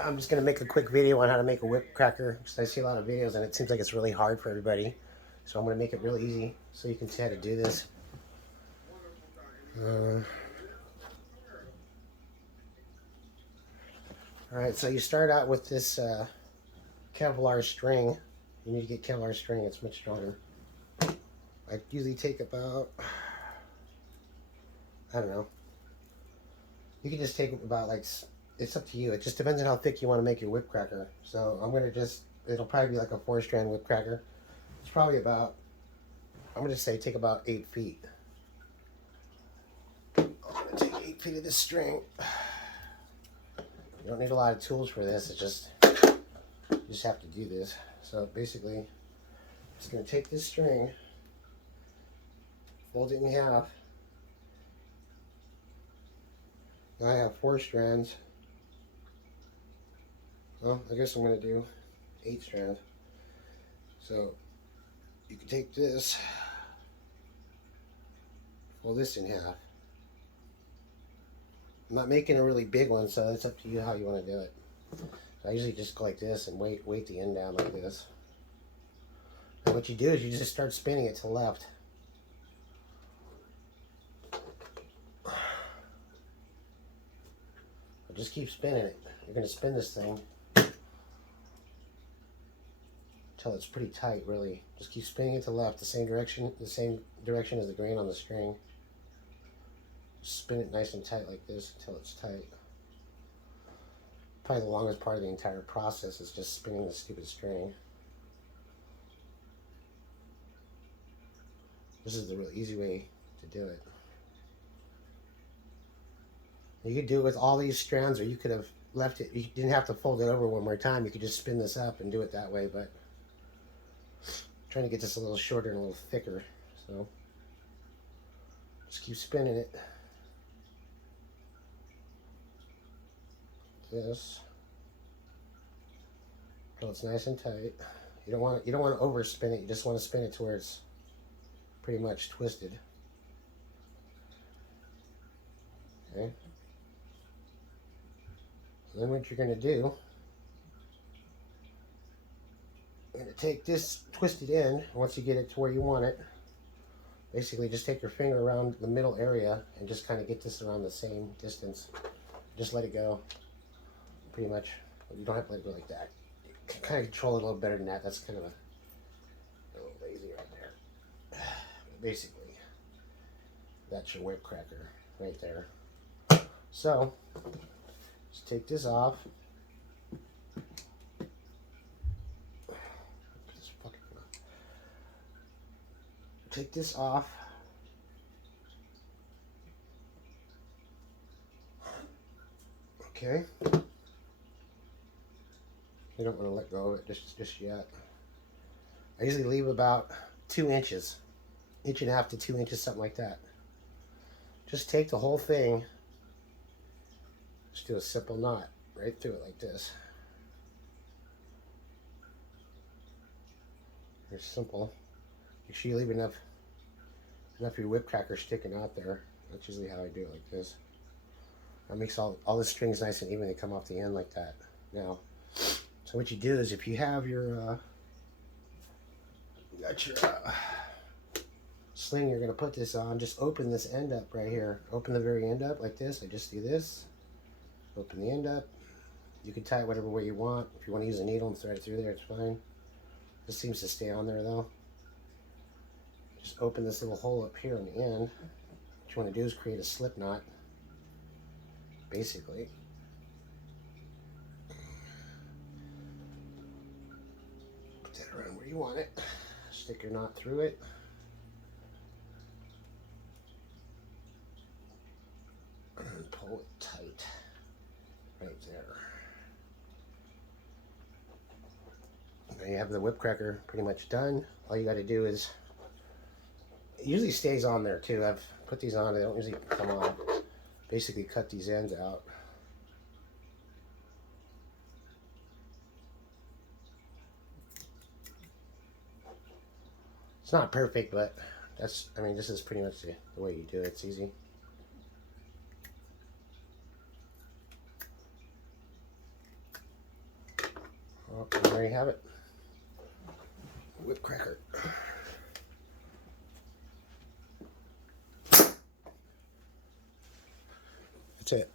I'm just going to make a quick video on how to make a whip cracker, because I see a lot of videos and it seems like it's really hard for everybody. So I'm going to make it real easy so you can see how to do this. Alright, so you start out with this Kevlar string. You need to get Kevlar string, it's much stronger. I usually take about, I don't know. You can just take about like, it's up to you. It just depends on how thick you want to make your whip cracker. So I'm going to just, it'll probably be like a 4-strand whip cracker. It's probably about, I'm going to say take about 8 feet. I'm going to take 8 feet of this string. You don't need a lot of tools for this. It's just, you just have to do this. So basically, I'm just going to take this string, fold it in half. Now I have 4 strands. Well, I guess I'm going to do 8 strands. So you can take this, fold this in half. I'm not making a really big one, so it's up to you how you want to do it. I usually just go like this and weight the end down like this. And what you do is you just start spinning it to the left. Just keep spinning it. You're going to spin this thing until it's pretty tight, really. Just keep spinning it to the left, the same direction as the grain on the string. Spin it nice and tight like this until it's tight. Probably the longest part of the entire process is just spinning the stupid string. This is the real easy way to do it. You could do it with all these strands, or you could have left it. You didn't have to fold it over one more time. You could just spin this up and do it that way, but I'm trying to get this a little shorter and a little thicker. So just keep spinning it. This until it's nice and tight. You don't want to overspin it. You just want to spin it to where it's pretty much twisted. Okay. And then what you're going to do, you're going to take this twisted end. Once you get it to where you want it, basically just take your finger around the middle area and just kind of get this around the same distance. Just let it go. Pretty much. You don't have to let it go like that. You can kind of control it a little better than that. That's kind of a little lazy right there. Basically, that's your whip cracker right there. So, just take this off. Take this off. Okay. You don't want to let go of it just yet. I usually leave about 2 inches, 1.5 to 2 inches, something like that. Just take the whole thing, just do a simple knot right through it like this. Very simple. Make sure you leave enough of your whip cracker sticking out there. That's usually how I do it, like this. That makes all the strings nice and even. They come off the end like that. Now, so what you do is, if you have your sling you're going to put this on, just open this end up right here. Open the very end up like this. I just do this. Open the end up. You can tie it whatever way you want. If you want to use a needle and thread it through there, it's fine. This seems to stay on there though. Just open this little hole up here on the end. What you want to do is create a slip knot, basically. Put that around where you want it. Stick your knot through it. And pull it tight right there. Now you have the whip cracker pretty much done. All you got to do is, it usually stays on there too. I've put these on, they don't usually come on. Basically cut these ends out. It's not perfect, but that's, I mean, this is pretty much the way you do it. It's easy. Oh, and there you have it. Whip cracker. That's it.